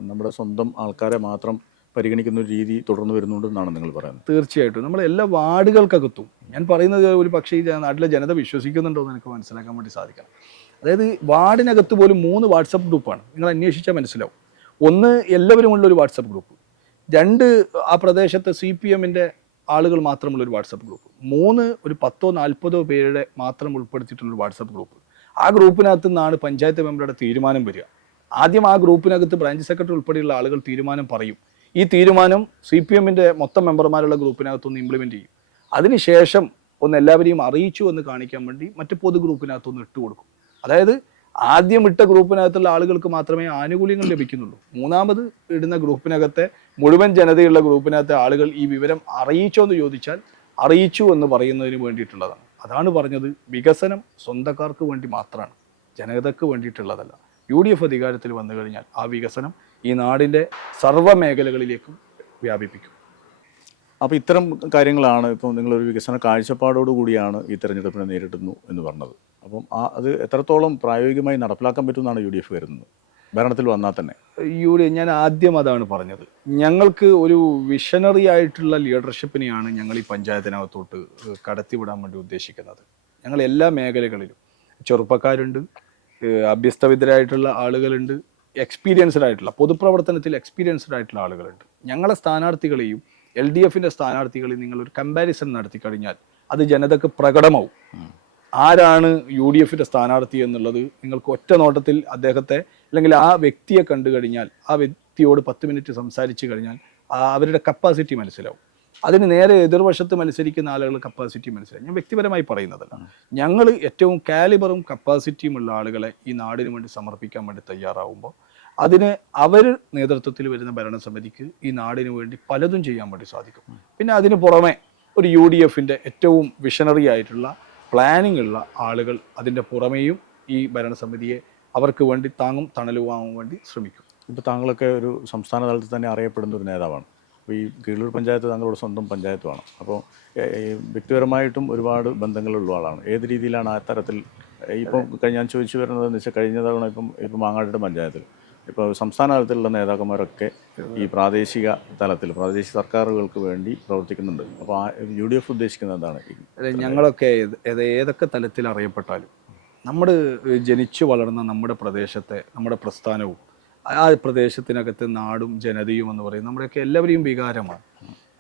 നമ്മുടെ സ്വന്തം ആൾക്കാരെ മാത്രം പരിഗണിക്കുന്ന ഒരു രീതി തുടർന്ന് വരുന്നുണ്ടെന്നാണ് നിങ്ങൾ പറയുന്നത്? തീർച്ചയായിട്ടും. നമ്മൾ എല്ലാ വാർഡുകൾക്കകത്തും ഞാൻ പറയുന്നത് ഒരു പക്ഷേ ഈ നാട്ടിലെ ജനത വിശ്വസിക്കുന്നുണ്ടോ എന്ന് എനിക്ക് മനസ്സിലാക്കാൻ വേണ്ടി സാധിക്കണം. അതായത് വാർഡിനകത്ത് പോലും മൂന്ന് വാട്സപ്പ് ഗ്രൂപ്പാണ്. നിങ്ങൾ അന്വേഷിച്ചാൽ മനസ്സിലാവും. ഒന്ന് എല്ലാവരുമുള്ള ഒരു വാട്സപ്പ് ഗ്രൂപ്പ്. രണ്ട് ആ പ്രദേശത്തെ സി പി എമ്മിന്റെ ആളുകൾ മാത്രമുള്ള ഒരു വാട്സപ്പ് ഗ്രൂപ്പ്. മൂന്ന് ഒരു പത്തോ നാൽപ്പതോ പേരുടെ മാത്രം ഉൾപ്പെടുത്തിയിട്ടുള്ള വാട്സപ്പ് ഗ്രൂപ്പ്. ആ ഗ്രൂപ്പിനകത്ത് നിന്നാണ് പഞ്ചായത്ത് മെമ്പറുടെ തീരുമാനം വരിക. ആദ്യം ആ ഗ്രൂപ്പിനകത്ത് ബ്രാഞ്ച് സെക്രട്ടറി ഉൾപ്പെടെയുള്ള ആളുകൾ തീരുമാനം പറയും. ഈ തീരുമാനം സി പി എമ്മിന്റെ മൊത്തം മെമ്പർമാരുള്ള ഗ്രൂപ്പിനകത്തൊന്ന് ഇംപ്ലിമെന്റ് ചെയ്യും. അതിനുശേഷം ഒന്ന് എല്ലാവരെയും അറിയിച്ചു എന്ന് കാണിക്കാൻ വേണ്ടി മറ്റ് പൊതു ഗ്രൂപ്പിനകത്തൊന്ന് ഇട്ട് കൊടുക്കും. അതായത് ആദ്യം ഇട്ട ഗ്രൂപ്പിനകത്തുള്ള ആളുകൾക്ക് മാത്രമേ ആനുകൂല്യങ്ങൾ ലഭിക്കുന്നുള്ളൂ. മൂന്നാമത് ഇടുന്ന ഗ്രൂപ്പിനകത്തെ മുഴുവൻ ജനതയുള്ള ഗ്രൂപ്പിനകത്തെ ആളുകൾ ഈ വിവരം അറിയിച്ചോ എന്ന് ചോദിച്ചാൽ അറിയിച്ചു എന്ന് പറയുന്നതിന് വേണ്ടിയിട്ടുള്ളതാണ്. അതാണ് പറഞ്ഞത് വികസനം സ്വന്തക്കാർക്ക് വേണ്ടി മാത്രമാണ്. ജനതയ്ക്ക് വേണ്ടിയിട്ടുള്ളതല്ല. യു ഡി എഫ് അധികാരത്തിൽ വന്നു കഴിഞ്ഞാൽ ആ വികസനം ഈ നാടിന്റെ സർവ മേഖലകളിലേക്കും വ്യാപിപ്പിക്കും. അപ്പോൾ ഇത്തരം കാര്യങ്ങളാണ് ഇപ്പോൾ നിങ്ങളൊരു വികസന കാഴ്ചപ്പാടോടു കൂടിയാണ് ഈ തെരഞ്ഞെടുപ്പിനെ നേരിടുന്നു എന്ന് പറഞ്ഞത്. അപ്പം ആ അത് എത്രത്തോളം പ്രായോഗികമായി നടപ്പിലാക്കാൻ പറ്റുമെന്നാണ് യു ഡി എഫ് കരുതുന്നത്? ഭരണത്തിൽ വന്നാൽ തന്നെ. യു ഡി ഞാൻ ആദ്യം അതാണ് പറഞ്ഞത്. ഞങ്ങൾക്ക് ഒരു വിഷനറി ആയിട്ടുള്ള ലീഡർഷിപ്പിനെയാണ് ഞങ്ങൾ ഈ പഞ്ചായത്തിനകത്തോട്ട് കടത്തിവിടാൻ വേണ്ടി ഉദ്ദേശിക്കുന്നത്. ഞങ്ങൾ എല്ലാ മേഖലകളിലും ചെറുപ്പക്കാരുണ്ട് അഭ്യസ്തവിദ്യരായിട്ടുള്ള ആളുകളുണ്ട് എക്സ്പീരിയൻസ്ഡ് ആയിട്ടുള്ള പൊതുപ്രവർത്തനത്തിൽ എക്സ്പീരിയൻസ്ഡ് ആയിട്ടുള്ള ആളുകളുണ്ട്. ഞങ്ങളെ സ്ഥാനാർത്ഥികളെയും എൽ ഡി എഫിന്റെ സ്ഥാനാർത്ഥികളെയും നിങ്ങൾ ഒരു കമ്പാരിസൺ നടത്തി കഴിഞ്ഞാൽ അത് ജനതക്ക് പ്രകടമാവും. ആരാണ് യു ഡി എഫിന്റെ സ്ഥാനാർത്ഥി എന്നുള്ളത് നിങ്ങൾക്ക് ഒറ്റ നോട്ടത്തിൽ അദ്ദേഹത്തെ അല്ലെങ്കിൽ ആ വ്യക്തിയെ കണ്ടു കഴിഞ്ഞാൽ ആ വ്യക്തിയോട് പത്ത് മിനിറ്റ് സംസാരിച്ചു കഴിഞ്ഞാൽ അവരുടെ കപ്പാസിറ്റി മനസ്സിലാവും. അതിന് നേരെ എതിർവശത്ത് മത്സരിക്കുന്ന ആളുകൾ കപ്പാസിറ്റി മനസ്സിലായി ഞാൻ വ്യക്തിപരമായി പറയുന്നതല്ല ഞങ്ങൾ ഏറ്റവും കാലിബറും കപ്പാസിറ്റിയും ഉള്ള ആളുകളെ ഈ നാടിന് വേണ്ടി സമർപ്പിക്കാൻ വേണ്ടി തയ്യാറാവുമ്പോൾ അതിന് അവർ നേതൃത്വത്തിൽ വരുന്ന ഭരണസമിതിക്ക് ഈ നാടിന് വേണ്ടി പലതും ചെയ്യാൻ വേണ്ടി സാധിക്കും. പിന്നെ അതിന് പുറമെ ഒരു യു ഡി എഫിന്റെ ഏറ്റവും വിഷണറി ആയിട്ടുള്ള പ്ലാനിംഗ് ഉള്ള ആളുകൾ അതിന്റെ പുറമേയും ഈ ഭരണസമിതിയെ അവർക്ക് വേണ്ടി താങ്ങും തണലുവാങ്ങും വേണ്ടി ശ്രമിക്കും. ഇപ്പോൾ താങ്കളൊക്കെ ഒരു സംസ്ഥാന തലത്തിൽ തന്നെ അറിയപ്പെടുന്ന ഒരു നേതാവാണ്. അപ്പോൾ ഈ കീഴൂർ പഞ്ചായത്ത് താങ്കളുടെ സ്വന്തം പഞ്ചായത്തുമാണ്. അപ്പോൾ ഈ വ്യക്തിപരമായിട്ടും ഒരുപാട് ബന്ധങ്ങളുള്ള ആളാണ്. ഏത് രീതിയിലാണ് ആ തരത്തിൽ ഇപ്പം ഞാൻ ചോദിച്ചു വരുന്നത് എന്ന് വെച്ചാൽ കഴിഞ്ഞ തവണ ഇപ്പം ഇപ്പം മാങ്ങാടിയുടെ പഞ്ചായത്തിൽ ഇപ്പോൾ സംസ്ഥാന തലത്തിലുള്ള നേതാക്കന്മാരൊക്കെ ഈ പ്രാദേശിക തലത്തിൽ പ്രാദേശിക സർക്കാരുകൾക്ക് വേണ്ടി പ്രവർത്തിക്കുന്നുണ്ട്. അപ്പോൾ ആ യു ഡി എഫ് ഉദ്ദേശിക്കുന്നത് എന്താണ്? അതെ, ഞങ്ങളൊക്കെ ഏത് ഏത് ഏതൊക്കെ തലത്തിൽ അറിയപ്പെട്ടാലും നമ്മൾ ജനിച്ചു വളർന്ന നമ്മുടെ പ്രദേശത്തെ നമ്മുടെ പ്രസ്ഥാനവും ആ പ്രദേശത്തിനകത്തെ നാടും ജനതയും എന്ന് പറയും നമ്മുടെയൊക്കെ എല്ലാവരെയും വികാരമാണ്.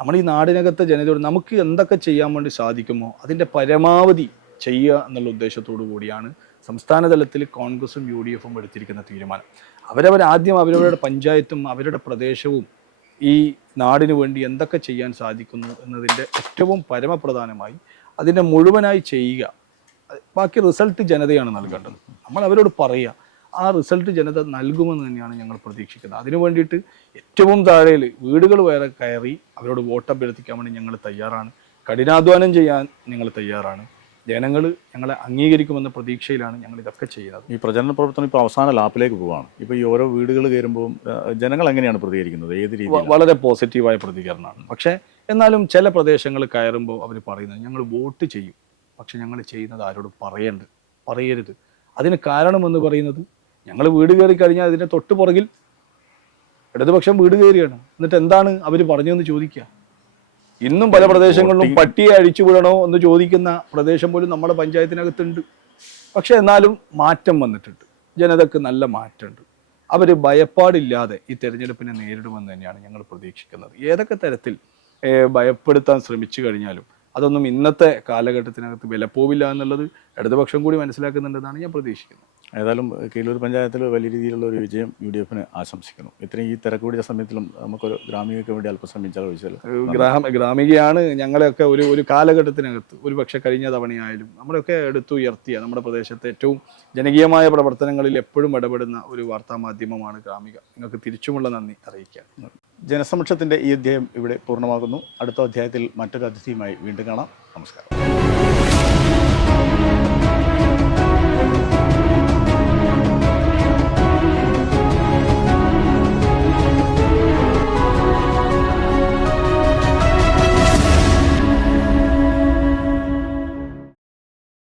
നമ്മൾ ഈ നാടിനകത്തെ ജനതയോട് നമുക്ക് എന്തൊക്കെ ചെയ്യാൻ വേണ്ടി സാധിക്കുമോ അതിന്റെ പരമാവധി ചെയ്യുക എന്നുള്ള ഉദ്ദേശത്തോടു കൂടിയാണ് സംസ്ഥാന തലത്തിൽ കോൺഗ്രസും യു ഡി എഫും എടുത്തിരിക്കുന്ന തീരുമാനം. അവരവർ ആദ്യം അവരവരുടെ പഞ്ചായത്തും അവരുടെ പ്രദേശവും ഈ നാടിനു വേണ്ടി എന്തൊക്കെ ചെയ്യാൻ സാധിക്കുന്നു എന്നതിന്റെ ഏറ്റവും പരമപ്രധാനമായി അതിന്റെ മുഴുവനായി ചെയ്യുക. ബാക്കി റിസൾട്ട് ജനതയാണ് നൽകേണ്ടത്. നമ്മൾ അവരോട് പറയുക. ആ റിസൾട്ട് ജനത നൽകുമെന്ന് തന്നെയാണ് ഞങ്ങൾ പ്രതീക്ഷിക്കുന്നത്. അതിനു വേണ്ടിയിട്ട് ഏറ്റവും താഴെയിൽ വീടുകൾ വരെ കയറി അവരോട് വോട്ട് അഭ്യർത്ഥിക്കാൻ വേണ്ടി ഞങ്ങൾ തയ്യാറാണ്. കഠിനാധ്വാനം ചെയ്യാൻ ഞങ്ങൾ തയ്യാറാണ്. ജനങ്ങൾ ഞങ്ങളെ അംഗീകരിക്കുമെന്ന പ്രതീക്ഷയിലാണ് ഞങ്ങൾ ഇതൊക്കെ ചെയ്യുന്നത്. ഈ പ്രചരണ പ്രവർത്തനം ഇപ്പോൾ അവസാന ലാപ്പിലേക്ക് പോവുകയാണ് ഇപ്പോൾ ഈ ഓരോ വീടുകൾ കയറുമ്പോൾ ജനങ്ങൾ എങ്ങനെയാണ് പ്രതികരിക്കുന്നത്? ഏത് രീതി വളരെ പോസിറ്റീവായ പ്രതികരണമാണ്. പക്ഷേ എന്നാലും ചില പ്രദേശങ്ങൾ കയറുമ്പോൾ അവർ പറയുന്നത് ഞങ്ങൾ വോട്ട് ചെയ്യും. പക്ഷെ ഞങ്ങൾ ചെയ്യുന്നത് ആരോട് പറയണ്ട് പറയരുത്. അതിന് കാരണമെന്ന് പറയുന്നത് ഞങ്ങൾ വീട് കയറി കഴിഞ്ഞാൽ അതിന്റെ തൊട്ട് പുറകിൽ ഇടതുപക്ഷം വീട് കയറിയാണ്. എന്നിട്ട് എന്താണ് അവർ പറഞ്ഞതെന്ന് ചോദിക്കുക. ഇന്നും പല പ്രദേശങ്ങളിലും പട്ടിയെ അഴിച്ചു വിടണോ എന്ന് ചോദിക്കുന്ന പ്രദേശം പോലും നമ്മുടെ പഞ്ചായത്തിനകത്തുണ്ട്. പക്ഷെ എന്നാലും മാറ്റം വന്നിട്ടുണ്ട്. ജനതക്ക് നല്ല മാറ്റമുണ്ട്. അവർ ഭയപ്പാടില്ലാതെ ഈ തെരഞ്ഞെടുപ്പിനെ നേരിടുമെന്ന് തന്നെയാണ് ഞങ്ങൾ പ്രതീക്ഷിക്കുന്നത്. ഏതൊക്കെ തരത്തിൽ ഭയപ്പെടുത്താൻ ശ്രമിച്ചു കഴിഞ്ഞാലും അതൊന്നും ഇന്നത്തെ കാലഘട്ടത്തിനകത്ത് വിലപ്പോവില്ല എന്നുള്ളത് ഇടതുപക്ഷം കൂടി മനസ്സിലാക്കുന്നുണ്ടെന്നാണ് ഞാൻ പ്രതീക്ഷിക്കുന്നത്. ഏതായാലും കീഴൂർ പഞ്ചായത്തിൽ വലിയ രീതിയിലുള്ള ഒരു വിജയം യു ഡി എഫിന് ആശംസിക്കുന്നു. ഇത്രയും ഈ തിരക്ക് പിടിച്ച സമയത്തിലും നമുക്കൊരു ഗ്രാമീണയ്ക്ക് വേണ്ടി അല്പം ശ്രമിച്ചാൽ ചോദിച്ചാൽ ഗ്രാമ ഗ്രാമികയാണ് ഞങ്ങളെയൊക്കെ ഒരു ഒരു കാലഘട്ടത്തിനകത്ത് ഒരു പക്ഷെ കഴിഞ്ഞ തവണയായാലും നമ്മളെയൊക്കെ എടുത്തുയർത്തിയ നമ്മുടെ പ്രദേശത്തെ ഏറ്റവും ജനകീയമായ പ്രവർത്തനങ്ങളിൽ എപ്പോഴും ഇടപെടുന്ന ഒരു വാർത്താ മാധ്യമമാണ് ഗ്രാമിക. നിങ്ങൾക്ക് തിരിച്ചുമുള്ള നന്ദി അറിയിക്കാം ജനസമക്ഷത്തിന്റെ ഈ അധ്യായം ഇവിടെ പൂർണമാകുന്നു. അടുത്ത അധ്യായത്തിൽ മറ്റൊരു അതിഥിയുമായി വീണ്ടും കാണാം. നമസ്കാരം.